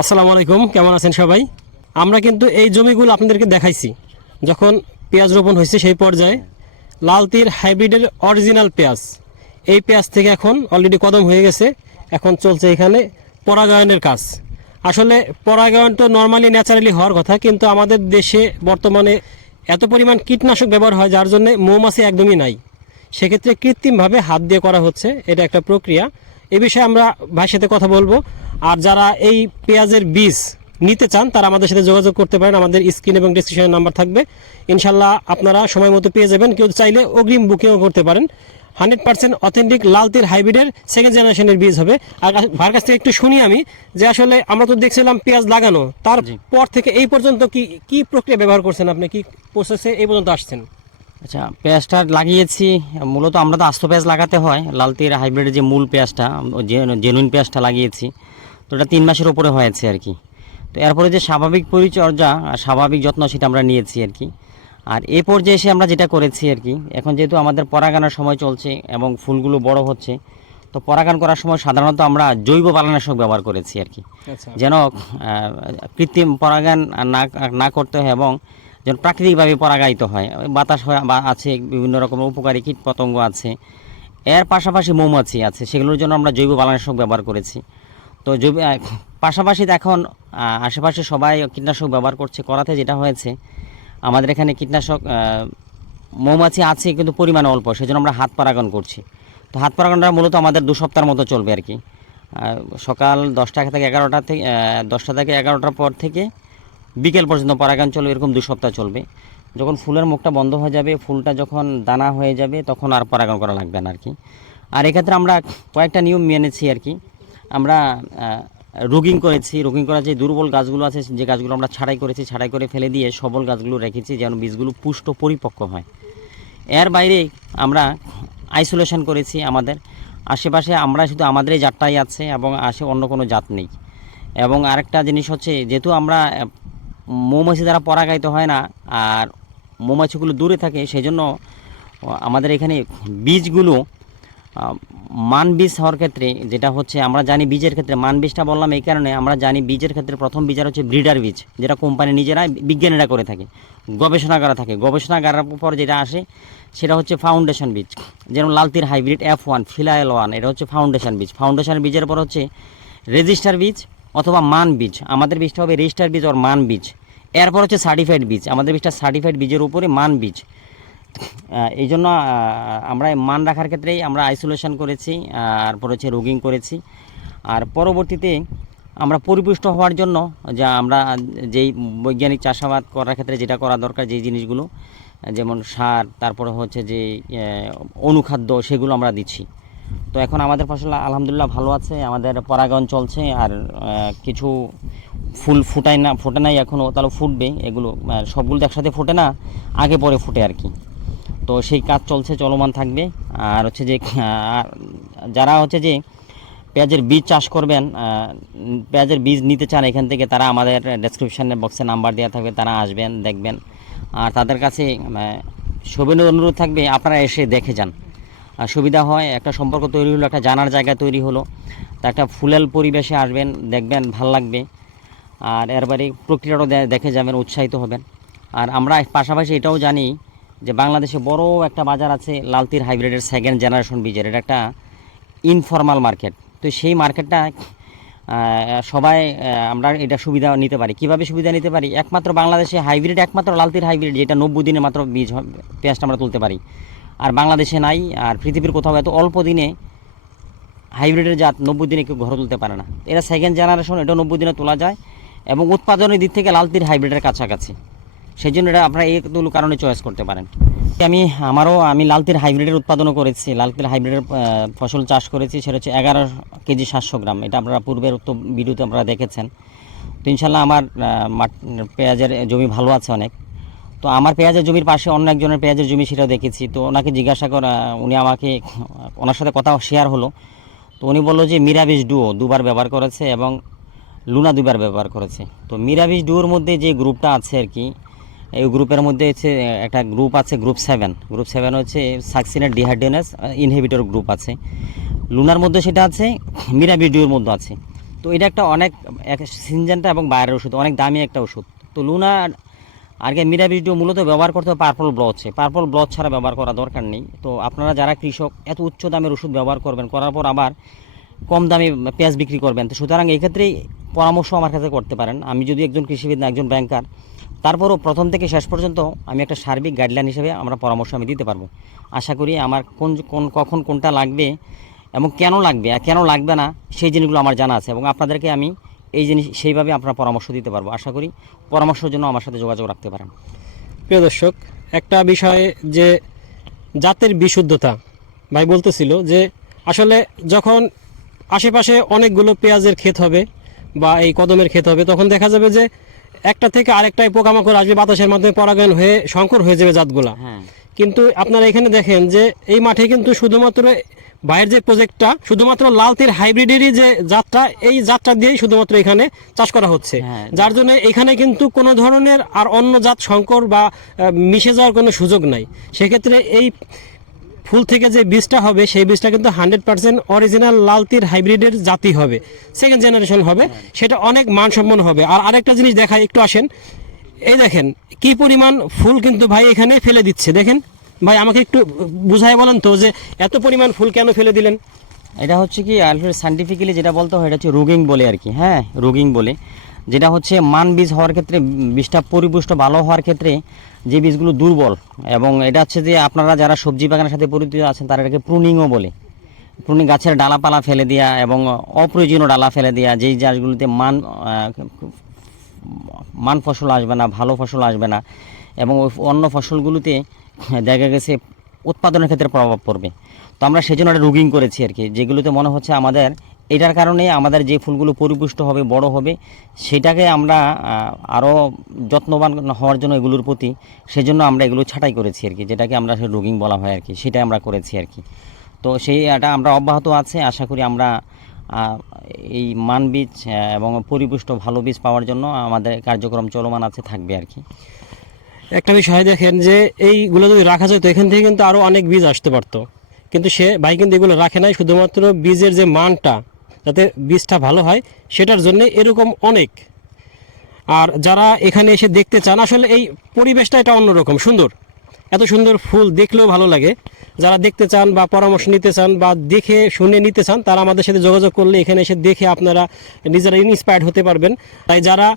আসসালামু আলাইকুম, কেমন আছেন সবাই? আমরা কিন্তু এই জমিগুলো আপনাদেরকে দেখাইছি যখন পেঁয়াজ রোপণ হয়েছে সেই পর্যায়ে। লাল তীর হাইব্রিডের অরিজিনাল পেঁয়াজ, এই পেঁয়াজ থেকে এখন অলরেডি কদম হয়ে গেছে। এখন চলছে এখানে পরাগায়নের কাজ। আসলে পরাগায়ন তো নর্মালি ন্যাচারালি হওয়ার কথা, কিন্তু আমাদের দেশে বর্তমানে এত পরিমাণ কীটনাশক ব্যবহার হয় যার জন্য মৌমাছি একদমই নাই। সেক্ষেত্রে কৃত্রিমভাবে হাত দিয়ে করা হচ্ছে, এটা একটা প্রক্রিয়া। এই বিষয়ে আমরা ভাইয়ের সাথে কথা বলবো। আর যারা এই পেঁয়াজের বীজ নিতে চান তারা আমাদের সাথে যোগাযোগ করতে পারেন, আমাদের স্ক্রিন এবং ডিসক্রিপশনে নাম্বার থাকবে। ইনশাল্লাহ আপনারা সময় মতো পেয়ে যাবেন। কেউ চাইলে অগ্রিম বুকিংও করতে পারেন। 100% অথেন্টিক লাল তীর হাইব্রিডের সেকেন্ড জেনারেশনের বীজ হবে। আর ভাইয়ের কাছ থেকে একটু শুনি আমি যে আসলে আমরা তো দেখছিলাম পেঁয়াজ লাগানো, তারপর থেকে এই পর্যন্ত কি কি প্রক্রিয়া ব্যবহার করছেন আপনি, কি প্রসেসে এই পর্যন্ত আসছেন? আচ্ছা, পেঁয়াজটা লাগিয়েছি মূলত আমরা তো আস্ত পেঁয়াজ লাগাতে হয়। লাল তীর হাইব্রিডের যে মূল পেঁয়াজটা, জেনুইন পেঁয়াজটা লাগিয়েছি, তো এটা 3 মাসের উপরে হয়েছে আর কি। তো এরপরে যে স্বাভাবিক পরিচর্যা আর স্বাভাবিক যত্ন সেটা আমরা নিয়েছি আর কি। আর এ পর্যায়ে এসে আমরা যেটা করেছি আর কি, এখন যেহেতু আমাদের পরাগানোর সময় চলছে এবং ফুলগুলো বড় হচ্ছে, তো পরাগান করার সময় সাধারণত আমরা জৈব বালানাশক ব্যবহার করেছি আর কি, যেন কৃত্রিম পরাগান না করতে হয় এবং যেন প্রাকৃতিকভাবে পরাগায়িত হয়। বাতাস আছে, বিভিন্ন রকমের উপকারী কীট পতঙ্গ আছে, এর পাশাপাশি মৌমাছি আছে, সেগুলোর জন্য আমরা জৈব বালানাশক ব্যবহার করেছি। তো পাশাপাশি এখন আশেপাশে সবাই কীটনাশক ব্যবহার করাতে যেটা হয়েছে, আমাদের এখানে কীটনাশক মৌমাছি আছে কিন্তু পরিমাণে অল্প, সেজন্য আমরা হাত পরাগন করছি। তো হাত পরাগনটা মূলত আমাদের 2 সপ্তাহের মতো চলবে আর কি। সকাল 10টা থেকে 11টার পর থেকে বিকেল পর্যন্ত পরাগান চলবে, এরকম 2 সপ্তাহ চলবে। যখন ফুলের মুখটা বন্ধ হয়ে যাবে, ফুলটা যখন দানা হয়ে যাবে, তখন আর পরাগান করা লাগবে না আর কি। আর এক্ষেত্রে আমরা কয়েকটা নিয়ম মেনেছি আর কি। আমরা রুগিং করেছি। রুগিং করা যে দুর্বল গাছগুলো আছে, যে গাছগুলো আমরা ছাঁটাই করেছি, ছাঁটাই করে ফেলে দিয়ে সবল গাছগুলো রেখেছি যেন বীজগুলো পুষ্ট পরিপক্ক হয়। এর বাইরে আমরা আইসোলেশন করেছি। আমাদের আশেপাশে আমরা শুধু আমাদের এই জাতটাই আছে এবং অন্য কোনো জাত নেই। এবং আরেকটা জিনিস হচ্ছে, যেহেতু আমরা মৌমাছি দ্বারা পরাগায়িত হয় না আর মৌমাছিগুলো দূরে থাকে, সেই জন্য আমাদের এখানে বীজগুলো মান বীজ হওয়ার ক্ষেত্রে যেটা হচ্ছে, আমরা জানি বীজের ক্ষেত্রে মান বীজটা বললাম এই কারণে, আমরা জানি বীজের ক্ষেত্রে প্রথম বীজ হচ্ছে ব্রিডার বীজ, যেটা কোম্পানি নিজেরা বিজ্ঞানীরা করে থাকে, গবেষণা করা থাকে। গবেষণাগারের উপর যেটা আসে সেটা হচ্ছে ফাউন্ডেশন বীজ। যেমন লাল তীর হাইব্রিড F1 ফিলাইল 1, এটা হচ্ছে ফাউন্ডেশন বীজ। ফাউন্ডেশন বীজের পর হচ্ছে রেজিস্টার বীজ অথবা মান বীজ। আমাদের বীজটা হবে রেজিস্টার বীজ ওর মান বীজ। এরপর হচ্ছে সার্টিফাইড বীজ। আমাদের বীজটা সার্টিফাইড বীজের উপরে মান বীজ। এই জন্য আমরা মান রাখার ক্ষেত্রেই আমরা আইসোলেশন করেছি, তারপর হচ্ছে রোগিং করেছি। আর পরবর্তীতে আমরা পরিপুষ্ট হওয়ার জন্য যা আমরা যেই বৈজ্ঞানিক চাষাবাদ করার ক্ষেত্রে যেটা করা দরকার, যেই জিনিসগুলো যেমন সার, তারপরে হচ্ছে যে অনুখাদ্য, সেগুলো আমরা দিচ্ছি। তো এখন আমাদের ফসল আলহামদুলিল্লাহ ভালো আছে, আমাদের পরাগায়ন চলছে। আর কিছু ফুল ফোটে নাই এখনও, তাহলে ফুটবে। এগুলো সবগুলো একসাথে ফোটে না, আগে পরে ফুটে আর কি। তো সেই কাজ চলছে, চলমান থাকবে। আর হচ্ছে যে যারা হচ্ছে যে পেঁয়াজের বীজ চাষ করবেন, পেঁয়াজের বীজ নিতে চান এখান থেকে, তারা আমাদের ডেসক্রিপশানে বক্সে নাম্বার দেওয়া থাকবে, তারা আসবেন, দেখবেন। আর তাদের কাছে সবিনয় অনুরোধ থাকবে আপনারা এসে দেখে যান। সুবিধা হয়, একটা সম্পর্ক তৈরি হলো, একটা জানার জায়গা তৈরি হলো। তা একটা ফুলেল পরিবেশে আসবেন, দেখবেন, ভাল লাগবে। আর এরবারে প্রক্রিয়াটাও দেখে যাবেন, উৎসাহিত হবেন। আর আমরা পাশাপাশি এটাও জানি যে বাংলাদেশে বড় একটা বাজার আছে লাল তীর হাইব্রিডের সেকেন্ড জেনারেশন বীজের। এটা একটা ইনফর্মাল মার্কেট। তো সেই মার্কেটটা সবাই আমরা এটা সুবিধা নিতে পারি। কিভাবে সুবিধা নিতে পারি? একমাত্র বাংলাদেশে হাইব্রিড, একমাত্র লাল তীর হাইব্রিড, যেটা 90 দিনে মাত্র বীজ পেঁয়াজটা আমরা তুলতে পারি। আর বাংলাদেশে নাই, আর পৃথিবীর কোথাও এত অল্প দিনে হাইব্রিডের জাত 90 দিনে কেউ ঘরে তুলতে পারে না। এটা সেকেন্ড জেনারেশন, এটাও 90 দিনে তোলা যায় এবং উৎপাদনের দিক থেকে লাল তীর হাইব্রিডের কাছাকাছি। সেই জন্য এটা আপনারা এইগুলো কারণে চয়েস করতে পারেন। আমি লাল তীর হাইব্রিডের উৎপাদনও করেছি। লাল তীর হাইব্রিডের ফসল চাষ করেছি, সেটা হচ্ছে 11 কেজি 700 গ্রাম। এটা আপনারা পূর্বের ভিডিওতে আপনারা দেখেছেন। তো ইনশাল্লাহ আমার পেঁয়াজের জমি ভালো আছে অনেক। তো আমার পেঁয়াজের জমির পাশে অন্য একজনের পেঁয়াজের জমি, সেটাও দেখেছি। তো ওনাকে জিজ্ঞাসা করা, ওনার সাথে কথা শেয়ার হলো। তো উনি বললো যে মিরাবিজ ডুও 2বার ব্যবহার করেছে এবং লুনা 2বার ব্যবহার করেছে। তো মিরাবিজ ডুওর মধ্যে যে গ্রুপটা আছে আর কি, এই গ্রুপের মধ্যে হচ্ছে একটা গ্রুপ আছে গ্রুপ 7। গ্রুপ 7 হচ্ছে সাকসিনের ডিহাইড্রোজেনেস ইনহিবিটর গ্রুপ আছে। লুনার মধ্যে সেটা আছে, মিরাবিজ ডুওর মধ্যে আছে। তো এটা একটা অনেক সিনজেন্টা এবং বায়ারের ওষুধ, অনেক দামি একটা ওষুধ। তো লুনা আর কি মিরাবিলিটিও মূলত ব্যবহার করতে হবে পার্পল ব্লচে, পার্পল ব্লচ ছাড়া ব্যবহার করা দরকার নেই। তো আপনারা যারা কৃষক এত উচ্চ দামের ওষুধ ব্যবহার করবেন, করার পর আবার কম দামে পেঁয়াজ বিক্রি করবেন, তো সুতরাং এই ক্ষেত্রেই পরামর্শ আমার কাছে করতে পারেন। আমি যদি একজন কৃষিবিদ না, একজন ব্যাংকার, তারপরও প্রথম থেকে শেষ পর্যন্ত আমি একটা সার্বিক গাইডলাইন হিসেবে আমরা পরামর্শ আমি দিতে পারবো। আশা করি আমার কখন কোনটা লাগবে এবং কেন লাগবে আর কেন লাগবে না সেই জিনিসগুলো আমার জানা আছে, এবং আপনাদেরকে আমি এই জিনিস সেইভাবে আপনার পরামর্শ দিতে পারবো। আশা করি পরামর্শের জন্য আমার সাথে যোগাযোগ রাখতে পারেন। প্রিয় দর্শক, একটা বিষয় যে জাতের বিশুদ্ধতা, ভাই বলতেছিল যে আসলে যখন আশেপাশে অনেকগুলো পেঁয়াজের ক্ষেত হবে বা এই কদমের ক্ষেত হবে, তখন দেখা যাবে যে একটা থেকে আরেকটায় পোকামাকড় আসবে, বাতাসের মাধ্যমে পরাগায়ন হয়ে সংকর হয়ে যাবে জাতগুলা। হ্যাঁ, কিন্তু আপনারা এখানে দেখেন যে এই মাঠে কিন্তু শুধুমাত্র বাইরের যে প্রজেক্টটা, শুধুমাত্র লালতির হাইব্রিডেরই যে জাতটা, এই জাতটা দিয়েই শুধুমাত্র এখানে চাষ করা হচ্ছে। হ্যাঁ। যার জন্য এখানে কিন্তু কোনো ধরনের আর অন্য জাত সংকর বা মিশে যাওয়ার কোনো সুযোগ নাই। সেক্ষেত্রে এই ফুল থেকে যে বীজটা হবে সেই বীজটা কিন্তু 100% অরিজিনাল লালতির হাইব্রিডের জাতি হবে, সেকেন্ড জেনারেশন হবে, সেটা অনেক মানসম্পন্ন হবে। আর আরেকটা জিনিস দেখায়, একটু আসেন, এই দেখেন কি পরিমাণ ফুল কিন্তু ভাই এখানে ফেলে দিচ্ছে। দেখেন ভাই, আমাকে একটু বুঝাই বলেন তো যে এত পরিমাণ ফুল কেন ফেলে দিলেন? এটা হচ্ছে কি সাইন্টিফিক্যালি যেটা বলতে হয়, এটা হচ্ছে রুগিং বলে আর কি। হ্যাঁ, রুগিং বলে, যেটা হচ্ছে মান বীজ হওয়ার ক্ষেত্রে, বীজটা পরিপুষ্ট ভালো হওয়ার ক্ষেত্রে যে বীজগুলো দুর্বল, এবং এটা হচ্ছে যে আপনারা যারা সবজি বাগানের সাথে পরিচিত আছেন তারা এটাকে প্রুনিংও বলে। প্রুনিং, গাছের ডালাপালা ফেলে দেওয়া এবং অপ্রয়োজনীয় ডালা ফেলে দেওয়া, যেই গাছগুলোতে মান ফসল আসবে না, ভালো ফসল আসবে না, এবং ওই অন্য ফসলগুলোতে দেখা গেছে উৎপাদনের ক্ষেত্রে প্রভাব পড়বে। তো আমরা সেই জন্য একটা রুগিং করেছি আর কি, যেগুলোতে মনে হচ্ছে আমাদের এটার কারণে আমাদের যে ফুলগুলো পরিপুষ্ট হবে, বড় হবে, সেটাকে আমরা আরও যত্নবান হওয়ার জন্য এগুলোর প্রতি, সেজন্য আমরা এগুলো ছাঁটাই করেছি আর কি, যেটাকে আমরা রুগিং বলা হয় আর কি, সেটাই আমরা করেছি আর কি। তো এটা আমরা অব্যাহত আছে। আশা করি আমরা এই মান বীজ এবং পরিপুষ্ট ভালো বীজ পাওয়ার জন্য আমাদের কার্যক্রম চলমান আছে, থাকবে আর কি। একটা বিষয় দেখেন যে এইগুলো যদি রাখা যেত, এখান থেকে কিন্তু আরও অনেক বীজ আসতে পারতো, কিন্তু সে ভাই কিন্তু এগুলো রাখে নাই, শুধুমাত্র বীজের যে মানটা, যাতে বীজটা ভালো হয় সেটার জন্য এরকম অনেক। আর যারা এখানে এসে দেখতে চান, আসলে এই পরিবেশটা এটা অন্যরকম সুন্দর, এত সুন্দর ফুল দেখলেও ভালো লাগে। যারা দেখতে চান বা পরামর্শ নিতে চান বা দেখে শুনে নিতে চান, তারা আমাদের সাথে যোগাযোগ করলে এখানে এসে দেখে আপনারা নিজেরা ইন্সপায়ার্ড হতে পারবেন। তাই যারা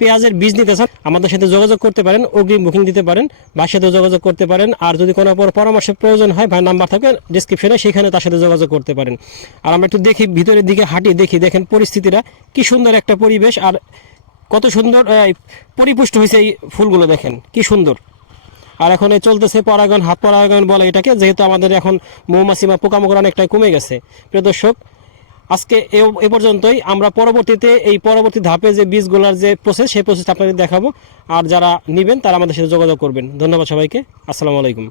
পেঁয়াজের বীজ নিতে চান আমাদের সাথে যোগাযোগ করতে পারেন, অগ্রিম বুকিং দিতে পারেন, ভাইয়ের সাথে যোগাযোগ করতে পারেন। আর যদি কোনো পরামর্শের প্রয়োজন হয়, ভাই নাম্বার থাকবে ডিসক্রিপশনে, সেখানে তার সাথে যোগাযোগ করতে পারেন। আর আমরা একটু দেখি, ভিতরের দিকে হাঁটি, দেখি, দেখেন পরিস্থিতিটা কি সুন্দর একটা পরিবেশ, আর কত সুন্দর পরিপুষ্ট হয়েছে এই ফুলগুলো, দেখেন কি সুন্দর। আর এখন এই চলতেছে পরাগায়ন, হাত পরাগায়ন বলে এটাকে, যেহেতু আমাদের এখন মৌমাছি বা পোকামাকড় অনেকটাই কমে গেছে। প্রিয় দর্শক, আজকে এ পর্যন্তই। আমরা পরবর্তীতে এই পরবর্তী ধাপে যে বীজগুলোর যে প্রসেস, সেই প্রসেসটা আপনাদের দেখাবো। আর যারা নেবেন তারা আমাদের সাথে যোগাযোগ করবেন। ধন্যবাদ সবাইকে, আসসালামু আলাইকুম।